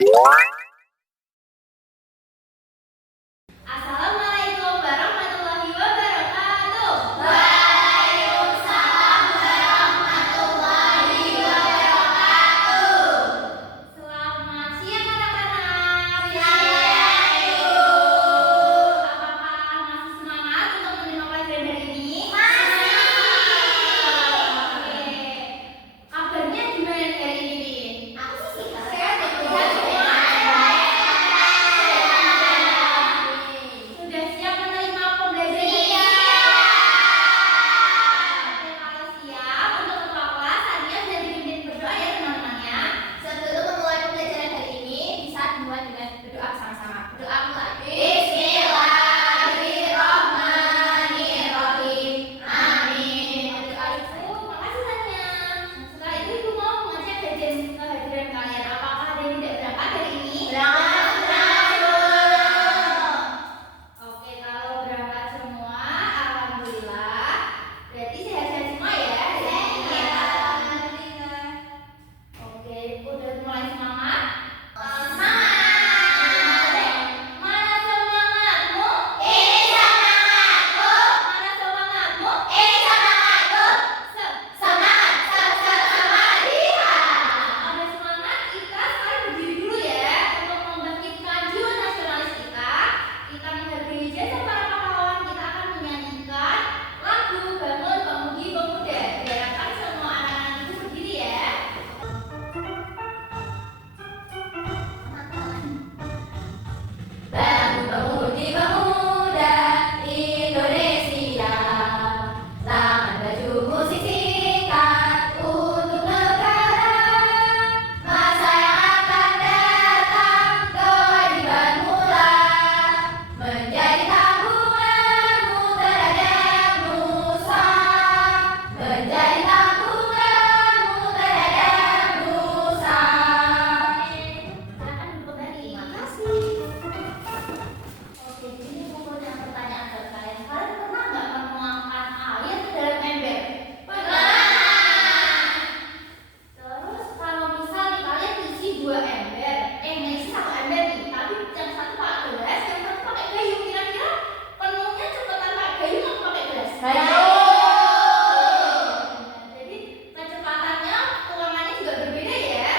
Assalamualaikum warahmatullahi wabarakatuh. Waalaikumsalam warahmatullahi wabarakatuh. Selamat siang anak-anak. Siang, Ibu. Apakah masih semangat untuk menerima pelajaran hari ini? Masih. Oke. Kabarnya gimana nih hari ini? Aku sih sehat ya. Sudah siap menerima pembelajaran? Iya. Oke, kalau siap, untuk ketua kelas Ania bisa dipimpin berdoa ya teman-teman ya. Sebelum memulai pembelajaran hari ini, bisa dimulai dengan berdoa bersama-sama. Berdoa mulai. Bismillahirrahmanirrahim. Amin. Berdoa Ibu. Makasih Tania. Setelah itu Ibu mau mengecek kehadiran kalian. Apakah ada yang tidak berangkat hari ini? Oke, kalau berangkat semua, alhamdulillah. Berarti sehat-sehat semua ya hari ini ya. Oke, udah mulai semangat? Mana semangatmu? Ini semangatku. Mana semangatmu? Ini semangatku. Semangat. Semangat. Ada semangat, kita sekarang berdiri dulu ya untuk membangkitkan jiwa nasionalis kita. Kita menghargai jasa para pahlawan. Kita akan menyanyikan lagu Bangun Pemuda Pemuda. Diharapkan semua anak-anak itu berdiri ya. Bangun pemudi pemuda Indonesia, tangan baju musik singkat untuk negara. Masa yang akan datang kewajiban mula, menjadi tanggunganmu terhadap nusa, menjadi tanggunganmu terhadap nusa. Silakan kembali. Terima kasih. Oke, ini aku punya pertanyaan buat kalian. Kalian pernah nggak menuangkan air ke dalam ember? Terus kalau misal nih kalian isi 2 ember, isi 1 ember nih, tapi yang satu pakai gelas, yang satu pakai gayung. Kira-kira penuhnya cepetan pakai gayung atau pakai gelas? Jadi kecepatannya, tuangannya juga berbeda ya.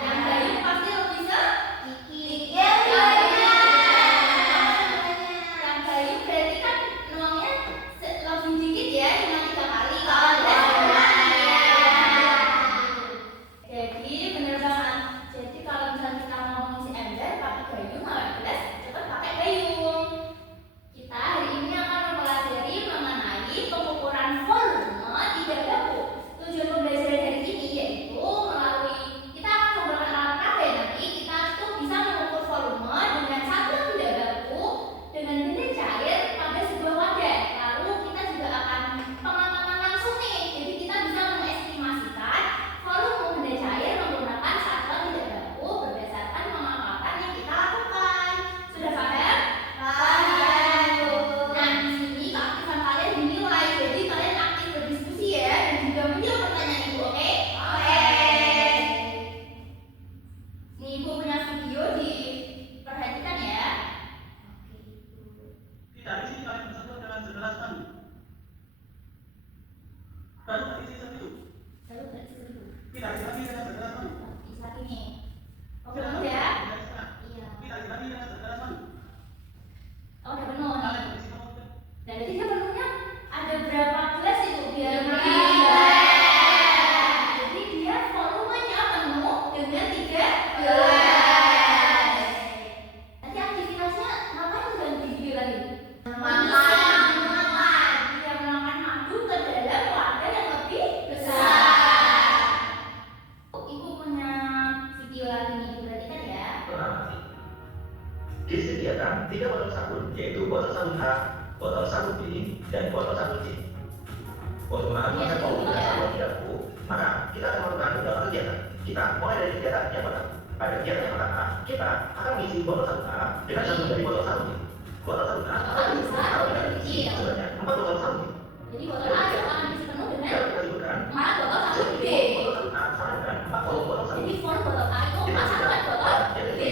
Yang gayung pasti lebih sedikit. Yang gayung berarti kan nuangnya lebih dikit ya, cuma 3 kali. Kalau gelas jadi bener banget. Jadi kalau misalnya kita mau ngisi ember pakai gayung, pakai gelas, cepat pakai gayung. Kita hari ini akan mempelajari mengenai pengukuran volume tidak baku. Tujuan pembelajaran hari ini yaitu melalui kita akan menggunakan alat peraga nanti kita tuh bisa mengukur volume dengan satuan tidak baku dengan benda cair pada sebuah wadah. Lalu kita juga akan pengamatan langsung nih. Jadi kita bisa mengestimasikan volume benda cair menggunakan satuan tidak baku berdasarkan pengamatan yang kita lakukan. Sudah paham? Nah, di sini keaktifan kalian dinilai. Jadi kalian aktif berdiskusi ya dan juga menjawab pertanyaan Ibu, oke? Nih Ibu punya video diperhatikan ya. Tidak isi kalian tersebut dengan segelas madu. Baru isi segitu. Lalu berarti dulu. Tidak isi lagi dengan segelas madu. Bisa ini. Oke, Tidak udah. tidak isi setengah. Iya. Tidak isi lagi dengan segelas madu. Oh, udah penuh nih. Kalian berisi penuh. Dan jadi dia penuhnya ada berapa gelas itu biar Tiga. Jadi dia volumenya penuh dengan 3 gelas. Nanti aktivitasnya ngapain tuh ganti video lagi? Makan. Dia menuangkan madu ke dalam wadah yang lebih Besar. Ibu punya video lagi nih, perhatikan ya. Pengamati. Disediakan 3 botol sabun, yaitu botol sabun A, botol sabun B, dan botol sabun C. Untuk mengamankan volume dan sabun tidak baku, maka kita akan melakukan beberapa kegiatan. Kita mulai dari kegiatan yang pertama. Pada kegiatan yang pertama, kita akan mengisi botol sabun A dengan sabun dari botol sabun B. Botol sabun A akan diisi sebanyak 4 botol sabun B. Jadi botol A akan diisi penuh dengan Dapat kita sebutkan 4 botol sabun B. botol sabun A sama dengan 4 botol sabun B. Jadi volume botol A itu 4 sampai botol B.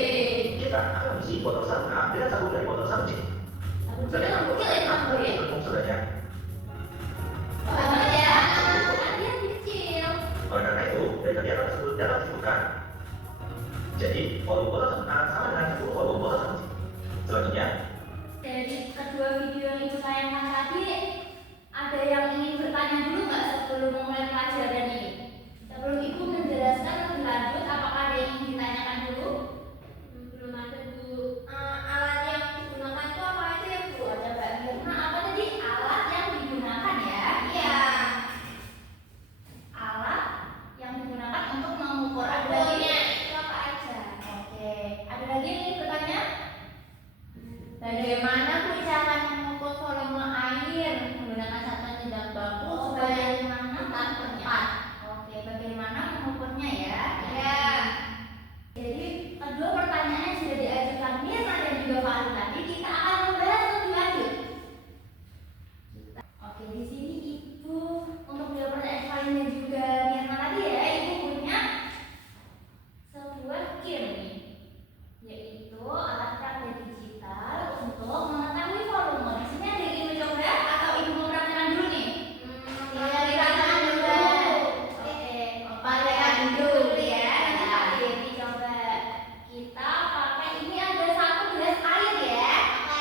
cuci botol sabun A dengan sabun dari botol sabun C. Sabun C Sedangkan yang botol kecil ya, sabun Bang A Boy. berfungsi sebanyak. Banget ya, kan dia kecil. Oleh karena itu, dari kegiatan tersebut dapat disimpulkan. Jadi, volume botol sabun A sama dengan 10 volume botol sabun C. Selanjutnya, Dari kedua video yang ibu tayangkan tadi, ada yang ingin bertanya dulu nggak sebelum memulai pelajaran ini? Sebelum ibu menjelaskan lebih lanjut, apakah ada yang ingin ditanyakan dulu? Belum ada, Bu. Alat yang digunakan itu apa aja ya, Bu? Ada Mbak Mirna, apa tadi alat yang digunakan ya? Iya. Alat yang digunakan untuk mengukur. Ada Ukurnya lagi? itu apa aja? Oke, ada lagi yang ingin bertanya? Bagaimana Bu cara mengukur volume air menggunakan satuan tidak baku Oh, sebagai bagaimana mengukurnya? Oke, bagaimana mengukurnya ya? Ya. Jadi kedua pertanyaan yang sudah diajukan Mirna dan juga Fahri tadi kita akan membahas lebih lanjut. Oke, di sini ibu untuk menjawab pertanyaan Fahri dan juga Mirna tadi ya, ibu punya sebuah game nih, yaitu alat praktek digital untuk mengetahui volume. Di sini ada yang ingin mencoba atau ibu mau praktekkan dulu nih? Iya, kita akan coba. Oke, Praktekkan dulu ya. Oke, dicoba. Kita pakai ini ada satu gelas air ya.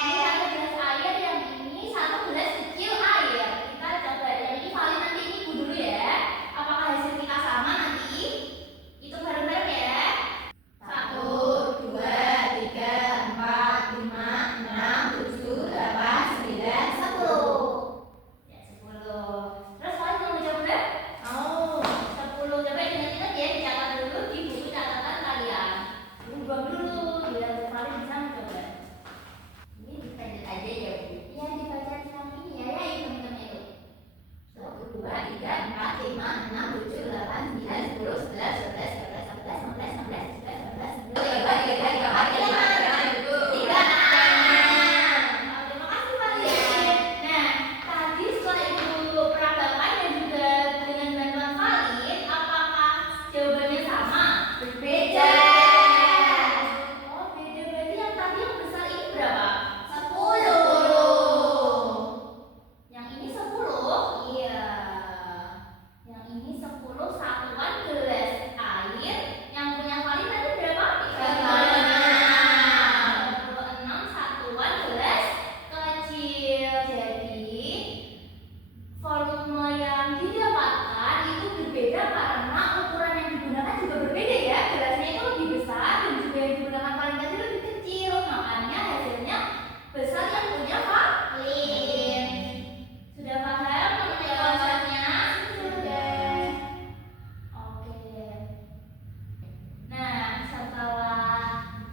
Ini satu gelas air, yang ini satu gelas kecil air. Kita coba. Yang ini paling nanti ini ibu dulu ya. Apakah hasil kita sama nanti? Itu bareng-bareng ya. 1, 2, 3, 4, 5, 6, 7, 8, 9, 10. Ya, 10. Terus kalian mau mencoba? Mau. 10. Coba ingat-ingat ya, dicatat dulu di buku catatan kalian. Buang dulu biar kalian bisa mencoba. Ini dicatat aja ya, Bu. Iya, dibaca di samping ini ya, hitung-hitung itu. 1, 2, 3, 4, 5, 6, 7, 8, 9, 10, 11, 12, 13, 14, 15, 16, 17, 18, 19, 20, 21, 22, 23, 24, 25, 26. Oh, terima kasih Fahri. Nah, tadi setelah ibu peragakan dan juga dengan bantuan Fahri, apakah jawabannya sama? Berbeda. Oh, beda. Berarti yang tadi yang besar ini berapa? 10. Yang ini 10. Iya. Yang ini 10 satuan gelas air. Yang punya Fahri tadi berapa? 36 satuan gelas kecil. Jadi volume yang didapatkan itu berbeda karena ukuran yang digunakan juga berbeda ya. Gelasnya itu lebih besar dan juga yang digunakan Fahri tadi lebih kecil. Makanya hasilnya besar yang punya Fahri. Sudah paham mengenai konsepnya? Sudah. Oke. Nah, setelah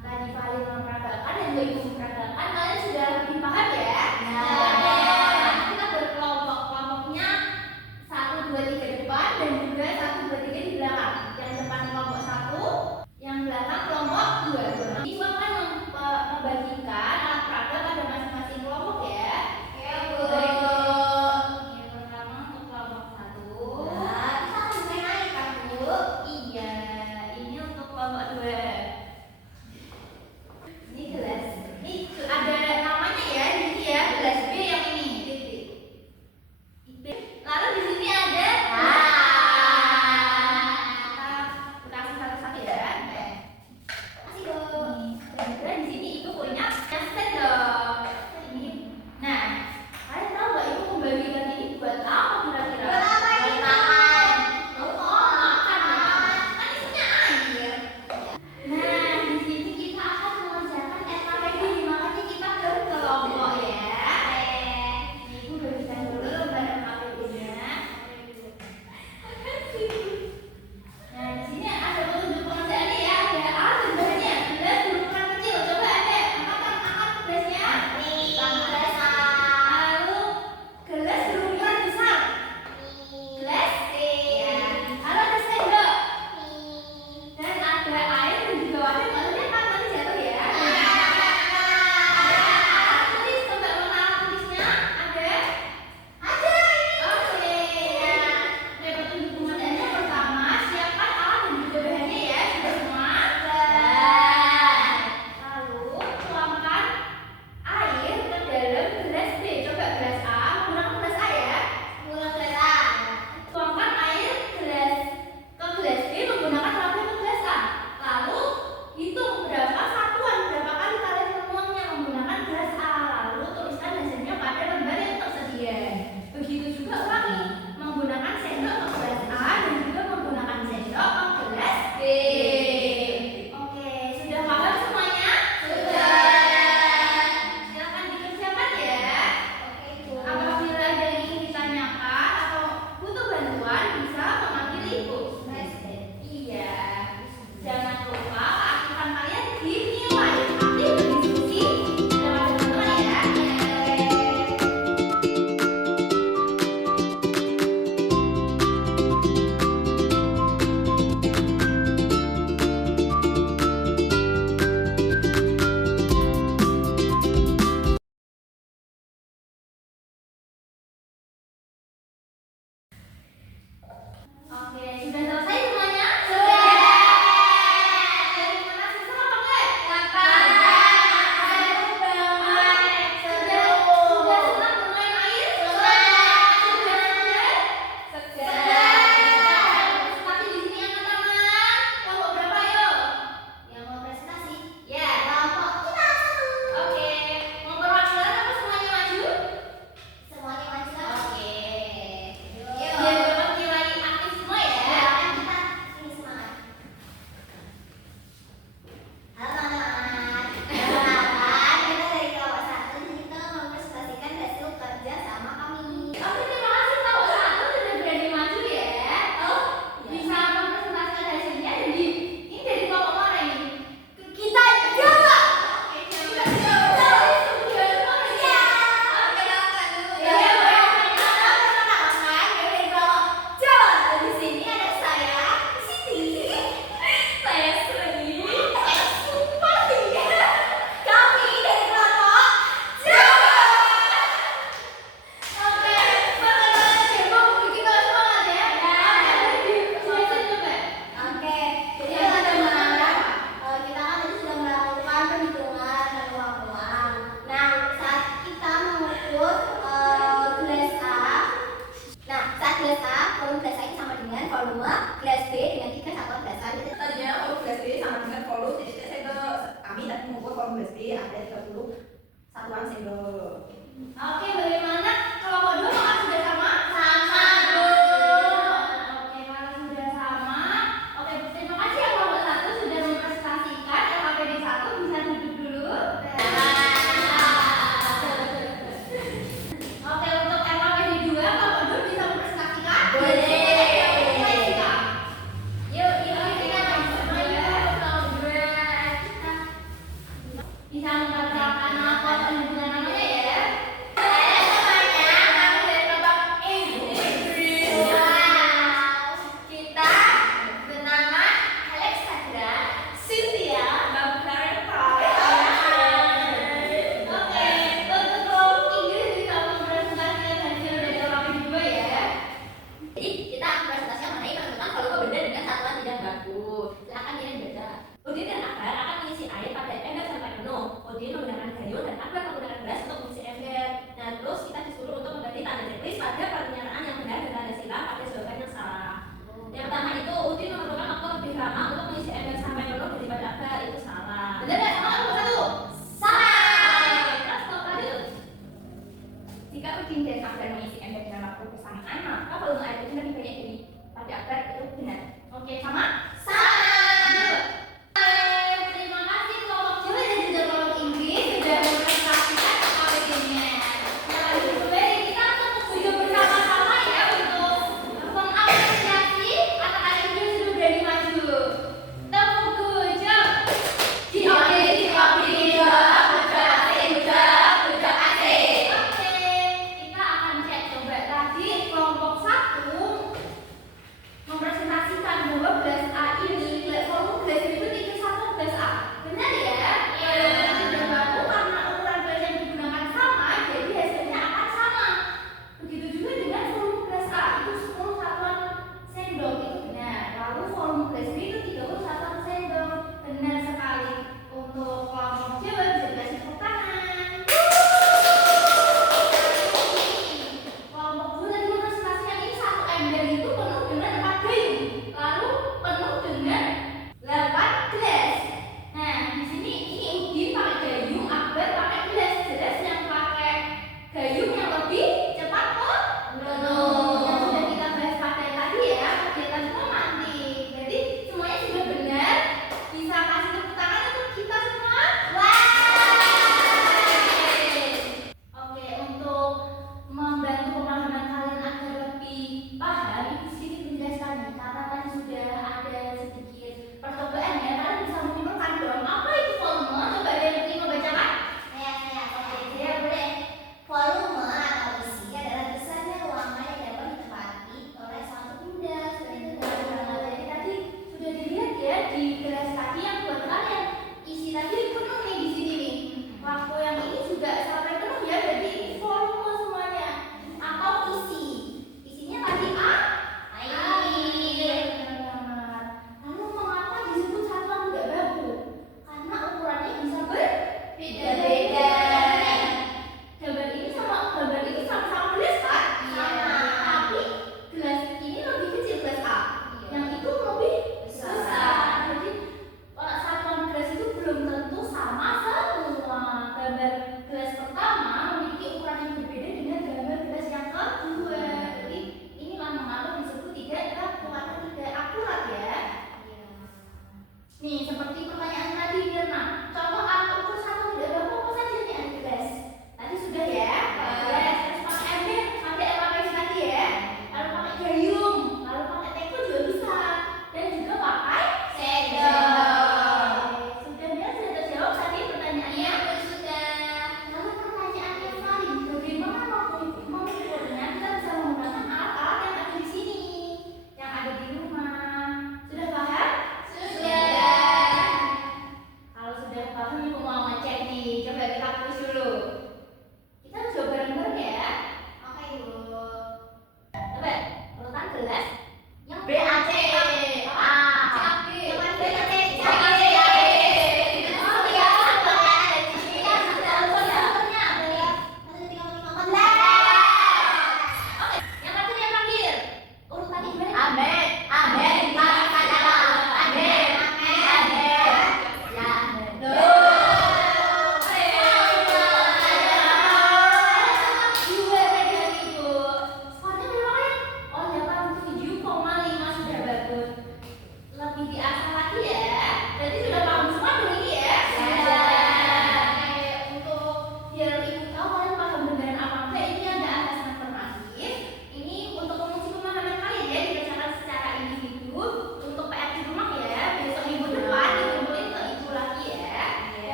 tadi Fahri memperagakan dan juga ibu memperagakan, kalian sudah lebih paham ya? Ya. Nah, kita berkelompok. Kelompoknya 1, 2, 3 depan dan juga 1, 2, 3 di belakang. Yang depan kelompok 1, yang belakang kelompok 2. Ibu akan membagikan alat peraga pada masing-masing kelompok ya. Ya, Bu. Yang pertama untuk kelompok 1. Nah, kita akan main air kan, Bu? Iya, ini untuk kelompok 2. Ini gelas. Ini ada namanya ya, di sini ya, gelas B yang ini. B. Lalu di sini ada kita kasih satu-satu ya. Kasih dong. Dan di sini ibu punya sendok. Ini. Nah, kalian tahu nggak ibu membagikan ini buat apa kira-kira? Buat apa ini? Buat makan. Oh, makan ya. Kan isinya air. Nah, USB ada 30 satuan segel. Oke